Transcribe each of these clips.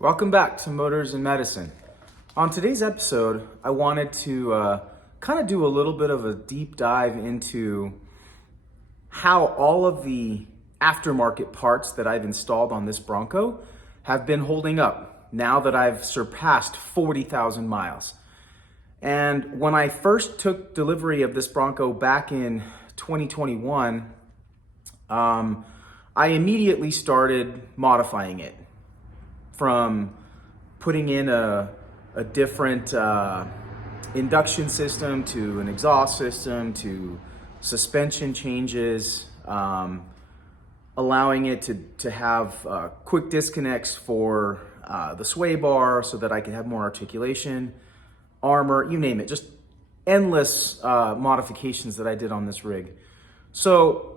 Welcome back to Motors and Medicine. On today's episode, I wanted to kind of do a little bit of a deep dive into how all of the aftermarket parts that I've installed on this Bronco have been holding up now that I've surpassed 40,000 miles. And when I first took delivery of this Bronco back in 2021, I immediately started modifying it, from putting in a different induction system to an exhaust system to suspension changes, allowing it to have quick disconnects for the sway bar so that I could have more articulation, armor, you name it, just endless modifications that I did on this rig. So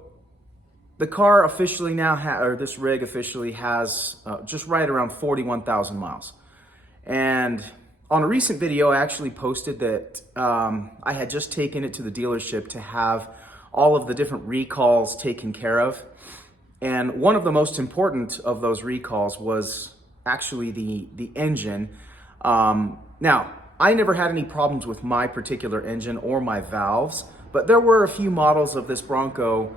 the car officially now, this rig officially has just right around 41,000 miles. And on a recent video, I actually posted that I had just taken it to the dealership to have all of the different recalls taken care of. And one of the most important of those recalls was actually the engine. Now, I never had any problems with my particular engine or my valves, but there were a few models of this Bronco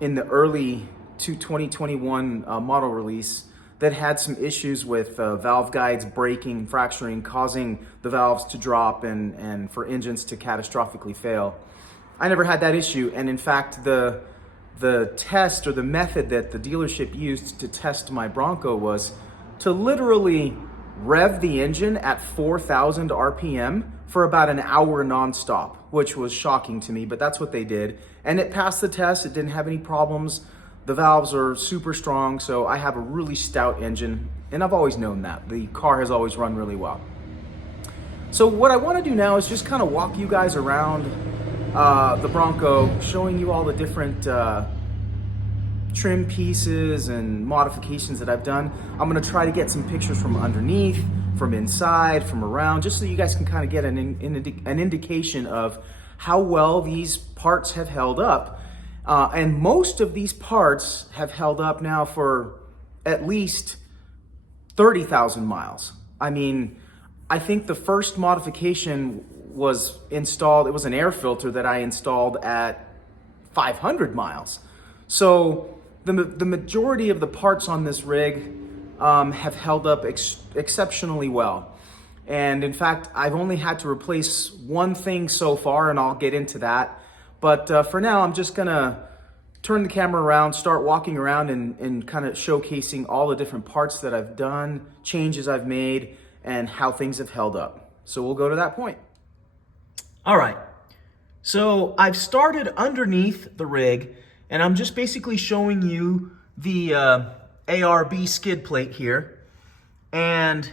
in the early 2021 model release that had some issues with valve guides breaking, fracturing, causing the valves to drop and for engines to catastrophically fail. I never had that issue, and in fact, the test or the method that the dealership used to test my Bronco was to literally rev the engine at 4,000 RPM for about an hour nonstop, which was shocking to me, but that's what they did. And it passed the test. It didn't have any problems. The valves are super strong, so I have a really stout engine, and I've always known that. The car has always run really well. So what I want to do now is just kind of walk you guys around the Bronco, showing you all the different trim pieces and modifications that I've done. I'm going to try to get some pictures from underneath, from inside, from around, just so you guys can kind of get an indication of how well these parts have held up. And most of these parts have held up now for at least 30,000 miles. I mean, I think the first modification was installed, it was an air filter that I installed at 500 miles. So the majority of the parts on this rig have held up exceptionally well. And in fact, I've only had to replace one thing so far, and I'll get into that. But for now, I'm just gonna turn the camera around, start walking around and kind of showcasing all the different parts that I've done, changes I've made, and how things have held up. So we'll go to that point. All right, so I've started underneath the rig, and I'm just basically showing you the ARB skid plate here. And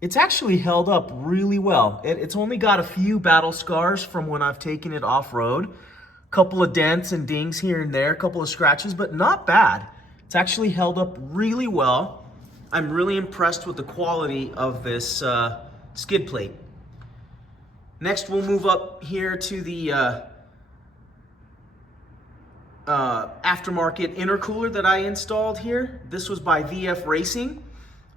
it's actually held up really well. It's only got a few battle scars from when I've taken it off-road. A couple of dents and dings here and there, a couple of scratches, but not bad. It's actually held up really well. I'm really impressed with the quality of this skid plate. Next, we'll move up here to the aftermarket intercooler that I installed here. This was by VF Racing.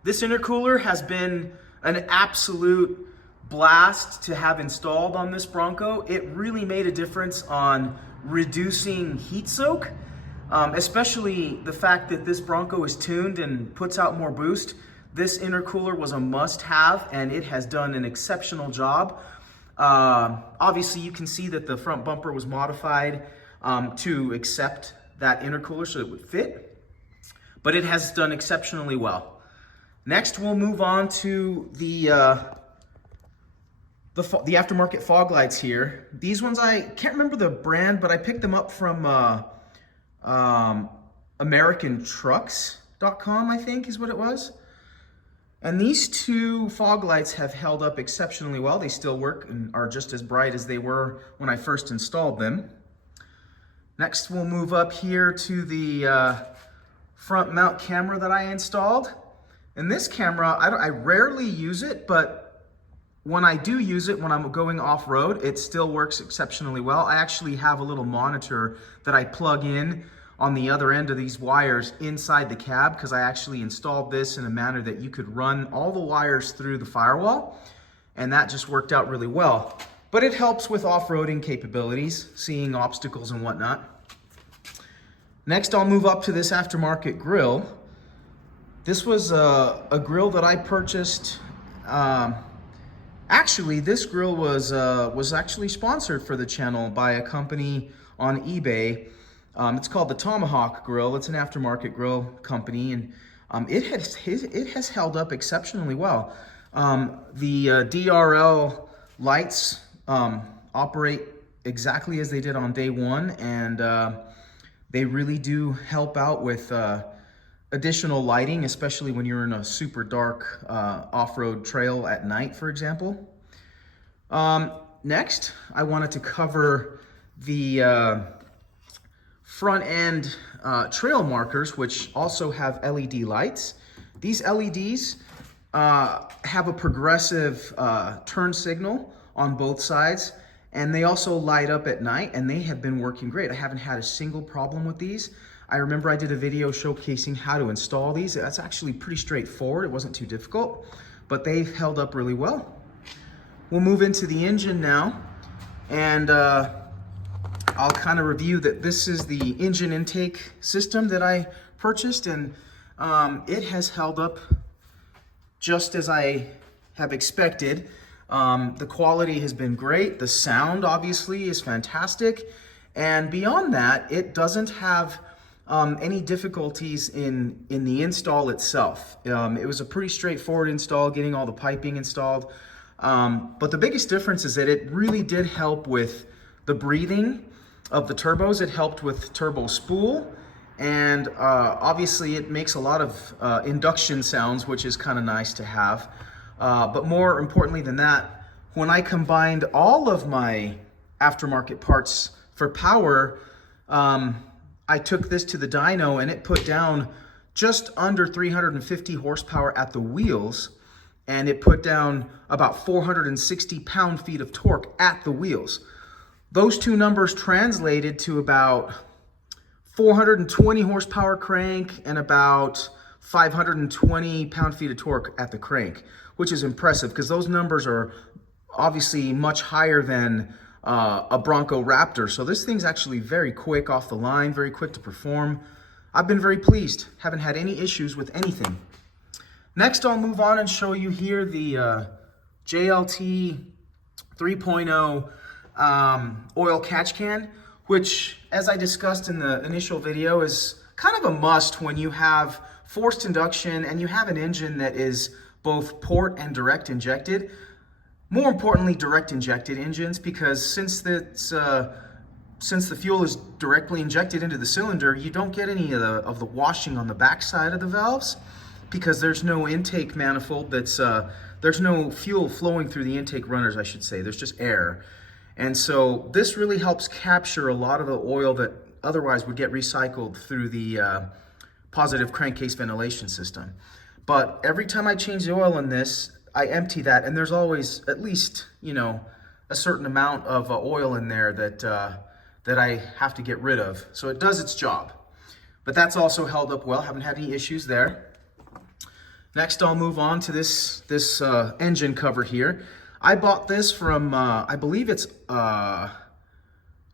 This intercooler has been an absolute blast to have installed on this Bronco. It really made a difference on reducing heat soak, especially the fact that this Bronco is tuned and puts out more boost. This intercooler was a must-have, and it has done an exceptional job. Obviously, you can see that the front bumper was modified to accept that intercooler so it would fit, but it has done exceptionally well. Next, we'll move on to the aftermarket fog lights here. These ones, I can't remember the brand, but I picked them up from AmericanTrucks.com, I think is what it was. And these two fog lights have held up exceptionally well. They still work and are just as bright as they were when I first installed them. Next, we'll move up here to the front mount camera that I installed. And this camera, I rarely use it, but when I do use it, when I'm going off-road, it still works exceptionally well. I actually have a little monitor that I plug in on the other end of these wires inside the cab, because I actually installed this in a manner that you could run all the wires through the firewall, and that just worked out really well. But it helps with off-roading capabilities, seeing obstacles and whatnot. Next, I'll move up to this aftermarket grill. This was a grill that I purchased. Actually, this grill was actually sponsored for the channel by a company on eBay. It's called the Tomahawk Grill. It's an aftermarket grill company, and it has held up exceptionally well. The DRL lights operate exactly as they did on day one, and they really do help out with additional lighting, especially when you're in a super dark off-road trail at night, for example. Next, I wanted to cover the front end trail markers, which also have LED lights. These LEDs have a progressive turn signal on both sides, and they also light up at night, and they have been working great. I haven't had a single problem with these. I remember I did a video showcasing how to install these. That's actually pretty straightforward. It wasn't too difficult, but they've held up really well. We'll move into the engine now, and I'll kind of review that this is the engine intake system that I purchased, and it has held up just as I have expected. The quality has been great. The sound obviously is fantastic. And beyond that, it doesn't have any difficulties in the install itself. It was a pretty straightforward install, getting all the piping installed. But the biggest difference is that it really did help with the breathing of the turbos. It helped with turbo spool. And obviously it makes a lot of induction sounds, which is kind of nice to have. But more importantly than that, when I combined all of my aftermarket parts for power, I took this to the dyno, and it put down just under 350 horsepower at the wheels, and it put down about 460 pound-feet of torque at the wheels. Those two numbers translated to about 420 horsepower crank and about 520 pound-feet of torque at the crank, which is impressive because those numbers are obviously much higher than a Bronco Raptor. So this thing's actually very quick off the line, very quick to perform. I've been very pleased. Haven't had any issues with anything. Next, I'll move on and show you here the JLT 3.0 oil catch can, which, as I discussed in the initial video, is kind of a must when you have forced induction and you have an engine that is both port and direct injected. More importantly, direct injected engines, because since the fuel is directly injected into the cylinder, you don't get any of the washing on the backside of the valves, because there's no intake manifold. There's no fuel flowing through the intake runners, I should say. There's just air. And so this really helps capture a lot of the oil that otherwise would get recycled through the positive crankcase ventilation system. But every time I change the oil in this, I empty that, and there's always at least, a certain amount of oil in there that I have to get rid of. So it does its job. But that's also held up well. Haven't had any issues there. Next, I'll move on to this engine cover here. I bought this from, I believe it's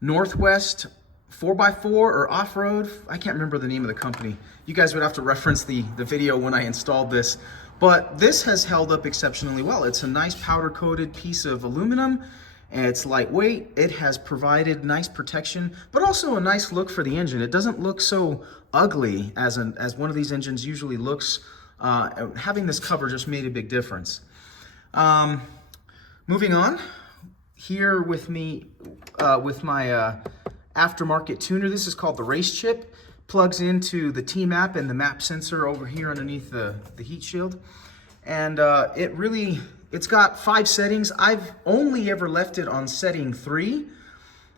Northwest 4x4 or Off-Road. I can't remember the name of the company. You guys would have to reference the video when I installed this. But this has held up exceptionally well. It's a nice powder-coated piece of aluminum, and it's lightweight. It has provided nice protection, but also a nice look for the engine. It doesn't look so ugly as one of these engines usually looks. Having this cover just made a big difference. Moving on, here with me, with my aftermarket tuner. This is called the Race Chip. Plugs into the T-map and the map sensor over here underneath the heat shield. And it's got 5 settings. I've only ever left it on setting 3,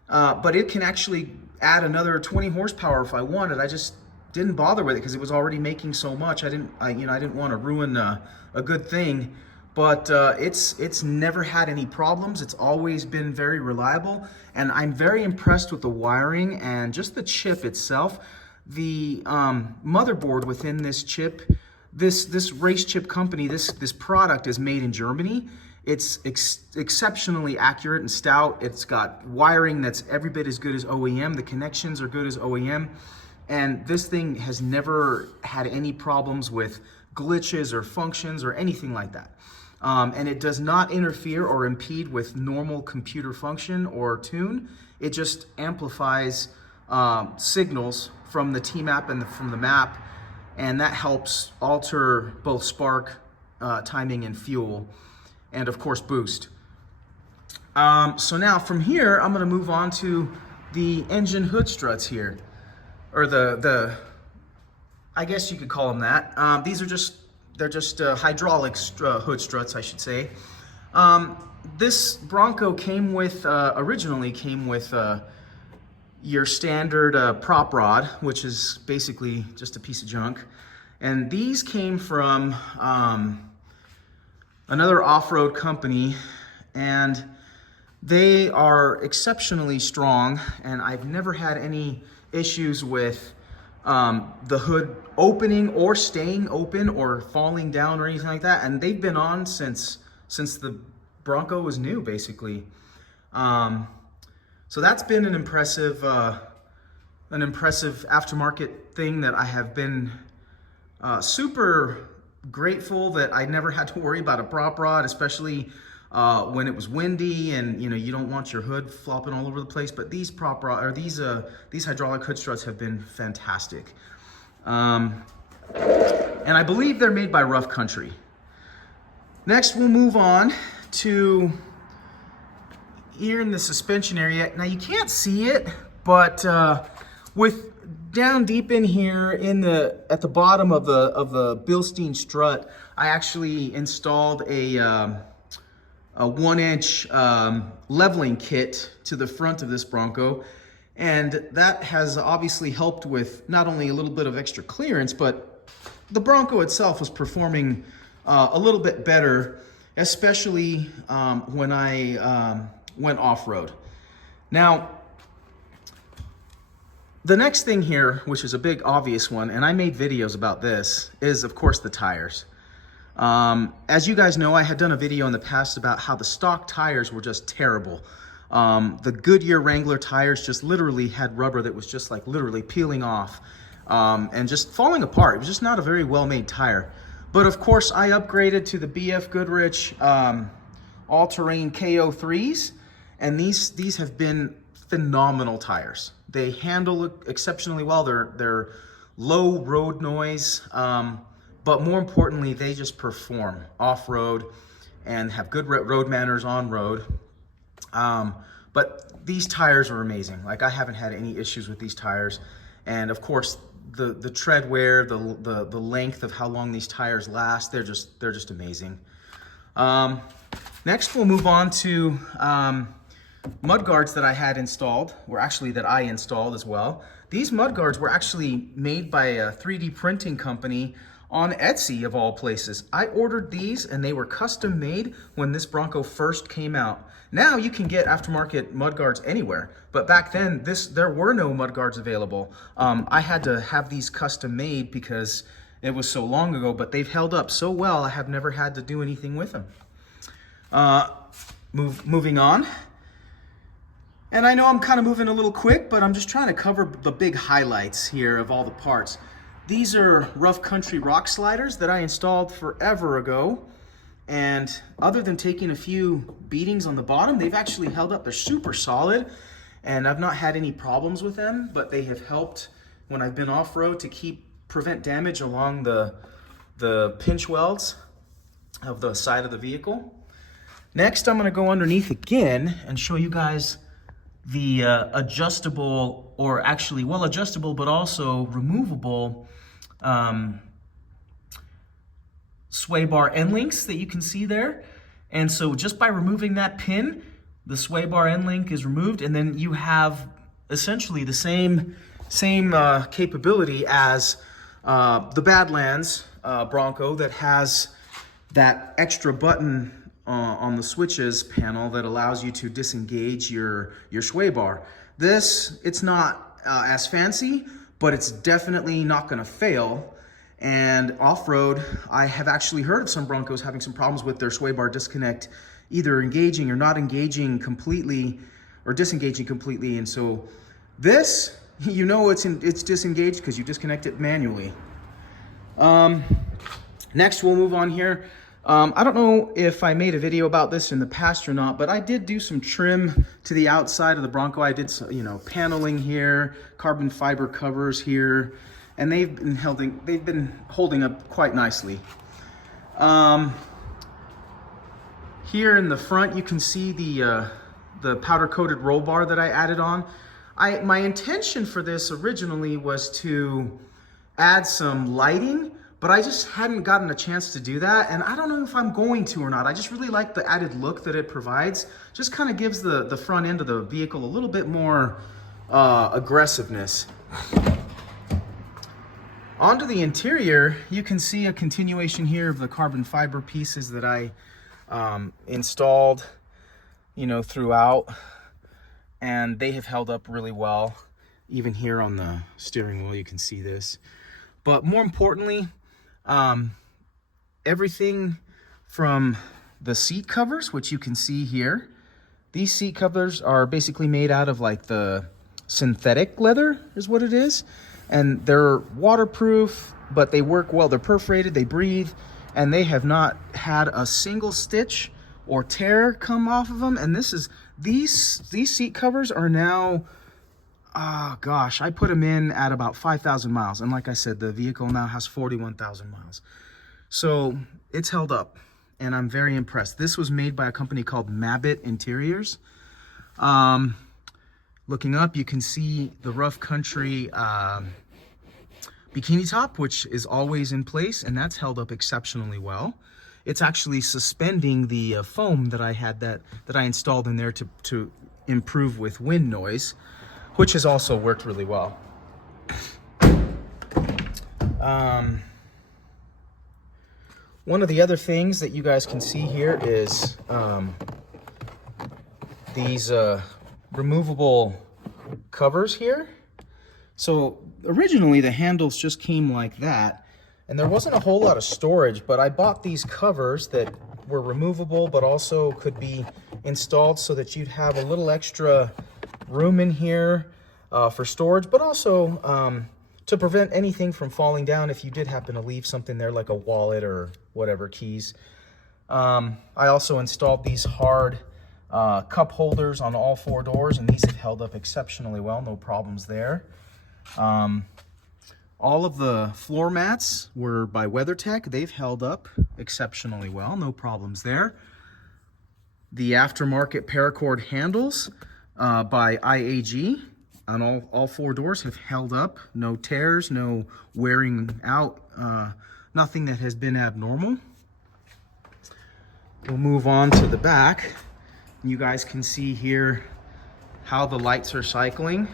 but it can actually add another 20 horsepower if I wanted. I just didn't bother with it because it was already making so much. I didn't want to ruin a good thing. But it's never had any problems. It's always been very reliable, and I'm very impressed with the wiring and just the chip itself. the motherboard within this chip, this race chip company, this product is made in Germany. It's exceptionally accurate and stout. It's got wiring that's every bit as good as OEM. The connections are good as OEM. And this thing has never had any problems with glitches or functions or anything like that. And it does not interfere or impede with normal computer function or tune. It just amplifies signals from the T-map and from the map, and that helps alter both spark, timing, and fuel, and of course boost. So now from here, I'm gonna move on to the engine hood struts here, or the I guess you could call them that. These are they're just hydraulic hood struts, I should say. This Bronco came with, originally came with your standard prop rod, which is basically just a piece of junk. And these came from another off-road company, and they are exceptionally strong, and I've never had any issues with the hood opening or staying open or falling down or anything like that. And they've been on since the Bronco was new, basically. So that's been an impressive aftermarket thing that I have been super grateful that I never had to worry about a prop rod, especially when it was windy and you don't want your hood flopping all over the place. But these prop rod, or these hydraulic hood struts have been fantastic, and I believe they're made by Rough Country. Next, we'll move on to here in the suspension area. Now you can't see it, but with down deep in here at the bottom of the Bilstein strut, I actually installed a 1-inch leveling kit to the front of this Bronco, and that has obviously helped with not only a little bit of extra clearance, but the Bronco itself was performing a little bit better, especially when I went off-road. Now, the next thing here, which is a big obvious one, and I made videos about this, is of course the tires. As you guys know, I had done a video in the past about how the stock tires were just terrible. The Goodyear Wrangler tires just literally had rubber that was just like literally peeling off and just falling apart. It was just not a very well-made tire. But of course, I upgraded to the BF Goodrich all-terrain KO3s, and these have been phenomenal tires. They handle exceptionally well. They're low road noise, but more importantly, they just perform off-road and have good road manners on road. But these tires are amazing. Like, I haven't had any issues with these tires, and of course, the tread wear, the length of how long these tires last, they're just amazing. Next, we'll move on to mud guards that I had installed, that I installed as well. These mud guards were actually made by a 3D printing company on Etsy, of all places. I ordered these and they were custom made when this Bronco first came out. Now you can get aftermarket mud guards anywhere, but back then there were no mud guards available. I had to have these custom made because it was so long ago, but they've held up so well, I have never had to do anything with them. Moving on. And I know I'm kind of moving a little quick, but I'm just trying to cover the big highlights here of all the parts. These are Rough Country rock sliders that I installed forever ago. And other than taking a few beatings on the bottom, they've actually held up. They're super solid, and I've not had any problems with them, but they have helped when I've been off-road to prevent damage along the pinch welds of the side of the vehicle. Next, I'm gonna go underneath again and show you guys the adjustable, or actually, well, adjustable, but also removable sway bar end links that you can see there. And so just by removing that pin, the sway bar end link is removed, and then you have essentially the same capability as the Badlands Bronco that has that extra button on the switches panel that allows you to disengage your sway bar. It's not as fancy, but it's definitely not gonna fail. And off-road, I have actually heard of some Broncos having some problems with their sway bar disconnect, either engaging or not engaging completely, or disengaging completely. And so this, you know it's disengaged because you disconnect it manually. Next, we'll move on here. I don't know if I made a video about this in the past or not, but I did do some trim to the outside of the Bronco. I did some, paneling here, carbon fiber covers here, and they've been holding up quite nicely. Here in the front, you can see the powder coated roll bar that I added on. My intention for this originally was to add some lighting, but I just hadn't gotten a chance to do that, and I don't know if I'm going to or not. I just really like the added look that it provides. Just kind of gives the front end of the vehicle a little bit more aggressiveness. Onto the interior, you can see a continuation here of the carbon fiber pieces that I installed, throughout, and they have held up really well. Even here on the steering wheel, you can see this. But more importantly, everything from the seat covers, which you can see here. These seat covers are basically made out of like the synthetic leather is what it is. And they're waterproof, but they work well. They're perforated, they breathe, and they have not had a single stitch or tear come off of them. And these seat covers are now, I put them in at about 5,000 miles. And like I said, the vehicle now has 41,000 miles. So it's held up, and I'm very impressed. This was made by a company called Mabit Interiors. Looking up, you can see the rough country bikini top, which is always in place, and that's held up exceptionally well. It's actually suspending the foam that I had that I installed in there to improve with wind noise, which has also worked really well. One of the other things that you guys can see here is these removable covers here. So originally the handles just came like that, and there wasn't a whole lot of storage, but I bought these covers that were removable but also could be installed so that you'd have a little extra room in here for storage, but also to prevent anything from falling down if you did happen to leave something there like a wallet or whatever, keys. I also installed these hard cup holders on all four doors, and these have held up exceptionally well, no problems there. All of the floor mats were by WeatherTech. They've held up exceptionally well, no problems there. The aftermarket paracord handles by IAG on all four doors have held up. No tears, no wearing out, nothing that has been abnormal. We'll move on to the back. You guys can see here how the lights are cycling.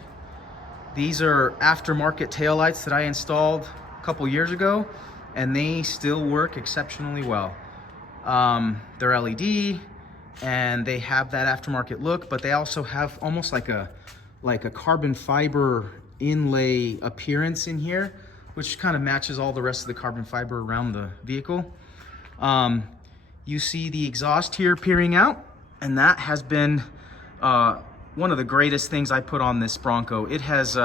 These are aftermarket taillights that I installed a couple years ago, and they still work exceptionally well. They're LED, and they have that aftermarket look, but they also have almost like a carbon fiber inlay appearance in here, which kind of matches all the rest of the carbon fiber around the vehicle. You see the exhaust here peering out, and that has been one of the greatest things I put on this Bronco. It has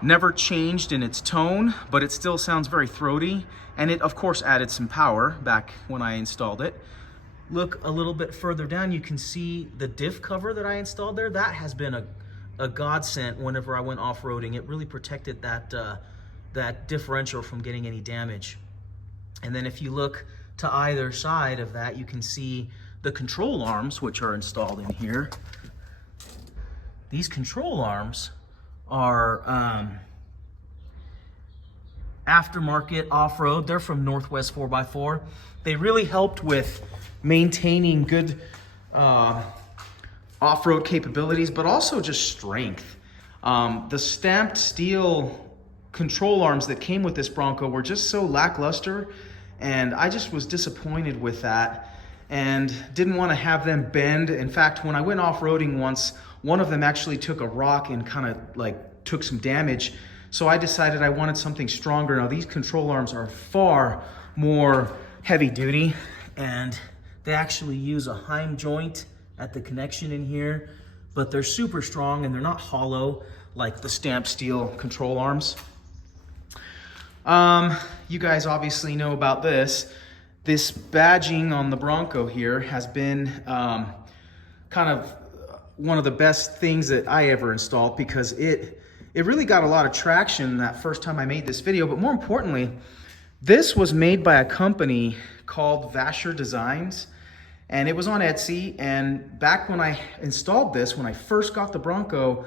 never changed in its tone, but it still sounds very throaty, and it of course added some power back when I installed it. Look a little bit further down, you can see the diff cover that I installed there. That has been a godsend whenever I went off-roading. It really protected that differential from getting any damage. And then if you look to either side of that, you can see the control arms, which are installed in here. These control arms are aftermarket off-road. They're from Northwest 4x4. They really helped with maintaining good off-road capabilities, but also just strength. The stamped steel control arms that came with this Bronco were just so lackluster, and I just was disappointed with that and didn't want to have them bend. In fact, when I went off-roading once, one of them actually took a rock and kind of like took some damage. So I decided I wanted something stronger. Now these control arms are far more heavy duty, and they actually use a Heim joint at the connection in here, but they're super strong and they're not hollow like the stamped steel control arms. You guys obviously know about this. This badging on the Bronco here has been kind of one of the best things that I ever installed, because it really got a lot of traction that first time I made this video. But more importantly, this was made by a company called Vasher Designs, and it was on Etsy. And back when I installed this, when I first got the Bronco,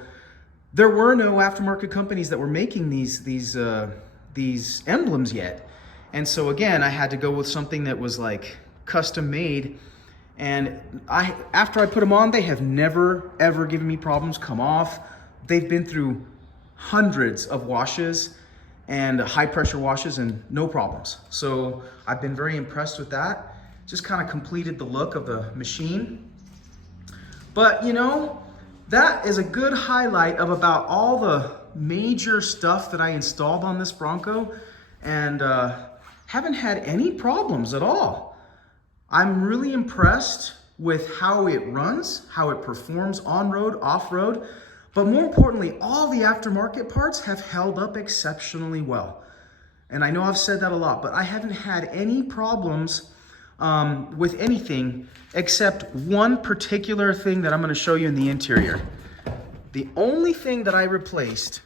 there were no aftermarket companies that were making these emblems yet. And so again, I had to go with something that was like custom made. And after I put them on, they have never ever given me problems, come off. They've been through hundreds of washes and high pressure washes and no problems. So I've been very impressed with that. Just kind of completed the look of the machine. But you know, that is a good highlight of about all the major stuff that I installed on this Bronco, and haven't had any problems at all. I'm really impressed with how it runs, how it performs on-road, off-road, but more importantly, all the aftermarket parts have held up exceptionally well. And I know I've said that a lot, but I haven't had any problems with anything except one particular thing that I'm going to show you in the interior. The only thing that I replaced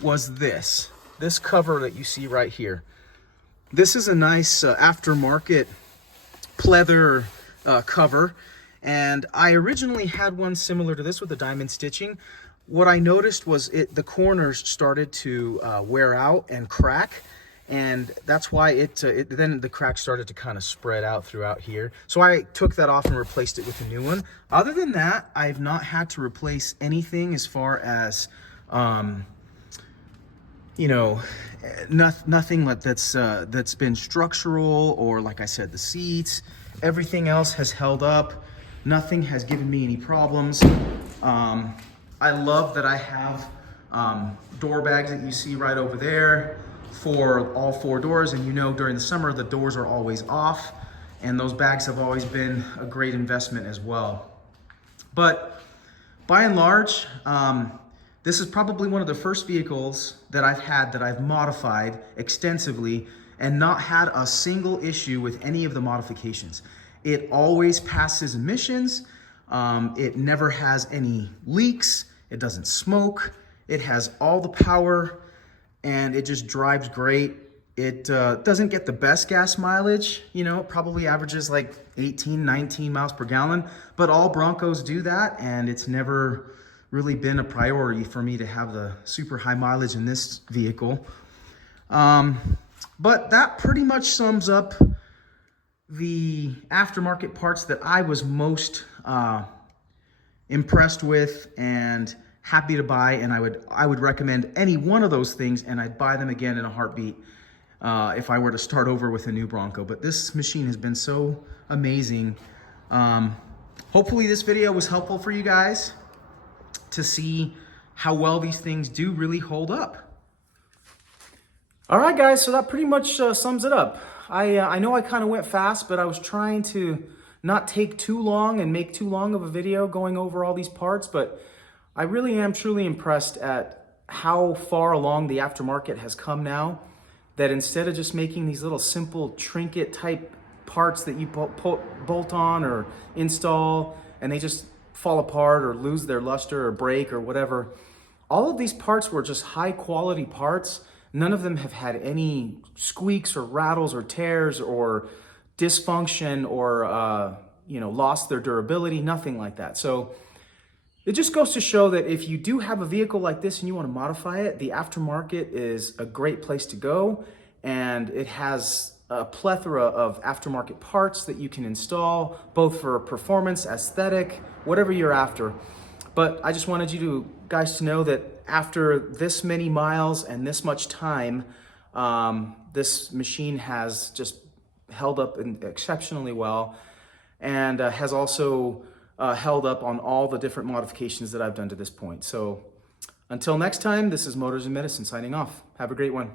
was this cover that you see right here. This is a nice aftermarket pleather cover, and I originally had one similar to this with the diamond stitching. What I noticed was the corners started to wear out and crack, and that's why then the cracks started to kind of spread out throughout here. So I took that off and replaced it with a new one. Other than that, I've not had to replace anything as far as you know, nothing that's been structural, or like I said, the seats. Everything else has held up. Nothing has given me any problems. I love that I have door bags that you see right over there for all 4 doors, and you know, during the summer the doors are always off, and those bags have always been a great investment as well. But by and large, this is probably one of the first vehicles that I've had that I've modified extensively and not had a single issue with any of the modifications. It always passes emissions. It never has any leaks. It doesn't smoke. It has all the power, and it just drives great. It doesn't get the best gas mileage. You know, it probably averages like 18, 19 miles per gallon, but all Broncos do that, and it's never really been a priority for me to have the super high mileage in this vehicle. But that pretty much sums up the aftermarket parts that I was most impressed with and happy to buy, and I would recommend any one of those things, and I'd buy them again in a heartbeat if I were to start over with a new Bronco. But this machine has been so amazing. Hopefully this video was helpful for you guys to see how well these things do really hold up. All right, guys, so that pretty much sums it up. I know I kind of went fast, but I was trying to not take too long and make too long of a video going over all these parts, but I really am truly impressed at how far along the aftermarket has come now, that instead of just making these little simple trinket type parts that you bolt on or install and they just fall apart or lose their luster or break or whatever, all of these parts were just high quality parts. None of them have had any squeaks or rattles or tears or dysfunction or lost their durability, nothing like that. So it just goes to show that if you do have a vehicle like this and you want to modify it, the aftermarket is a great place to go, and it has a plethora of aftermarket parts that you can install, both for performance, aesthetic, whatever you're after. But I just wanted you guys to know that after this many miles and this much time, this machine has just held up exceptionally well, and has also held up on all the different modifications that I've done to this point. So Until next time, this is Motors and Medicine signing off. Have a great one.